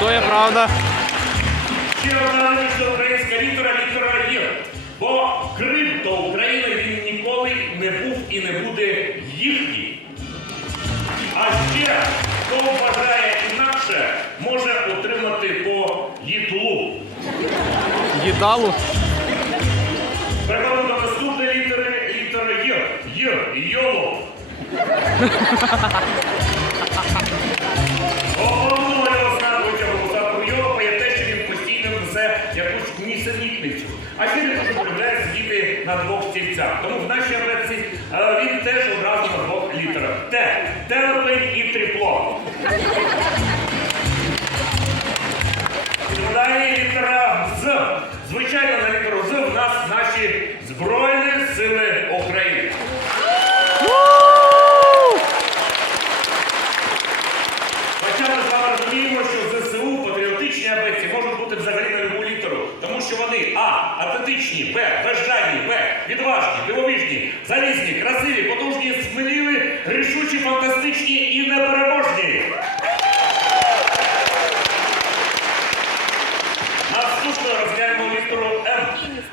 То є правда. Одна логічна українська літера літера Є. Бо Крим то Україна він ніколи не був і не буде їхній. А ще, хто вважає інакше, може отримати по їдлу. Їдалу. Переходимо до наступної літери літера Є. Є. Йоло. нісенітницю. А ще дуже полюбляє сидіти на двох стільцях. Тому в нашій абетці е, він теж одразу на двох літерах. Те, телепень і тріпло. Далі літера З. Звичайно, на літеру З в нас наші Збройні Сили України. Хоча ми з вами розуміємо, що ЗСУ патріотичні абетці можуть бути взагалі на любу літеру, тому що вони А. Атлетичні, Б. Безжальні, В. Відважні, дивовижні, залізні, красиві, потужні, сміливі, рішучі, фантастичні і непереможні. Наступно розглянемо літеру М.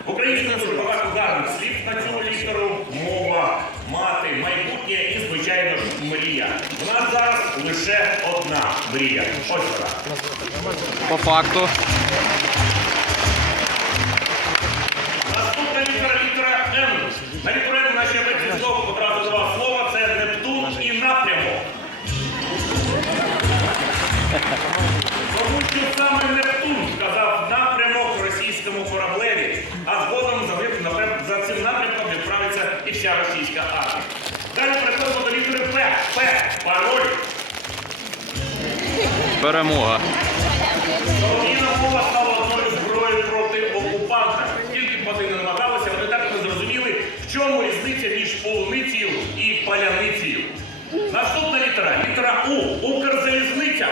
В українському дуже багато гарних слів на цю літеру. Мова, мати, майбутнє і, звичайно ж, мрія. У нас зараз лише одна мрія. Ось вона. По факту. Цим напрямком відправиться і вся російська армія. Далі переходимо до літери П. П. Пароль. Перемога. Солов'їна мова стала одною зброєю проти окупанта. Тільки б вони не намагалися, вони так і не зрозуміли, в чому різниця між полуницею і паляницею. Наступна літера, літера У. Укрзалізниця.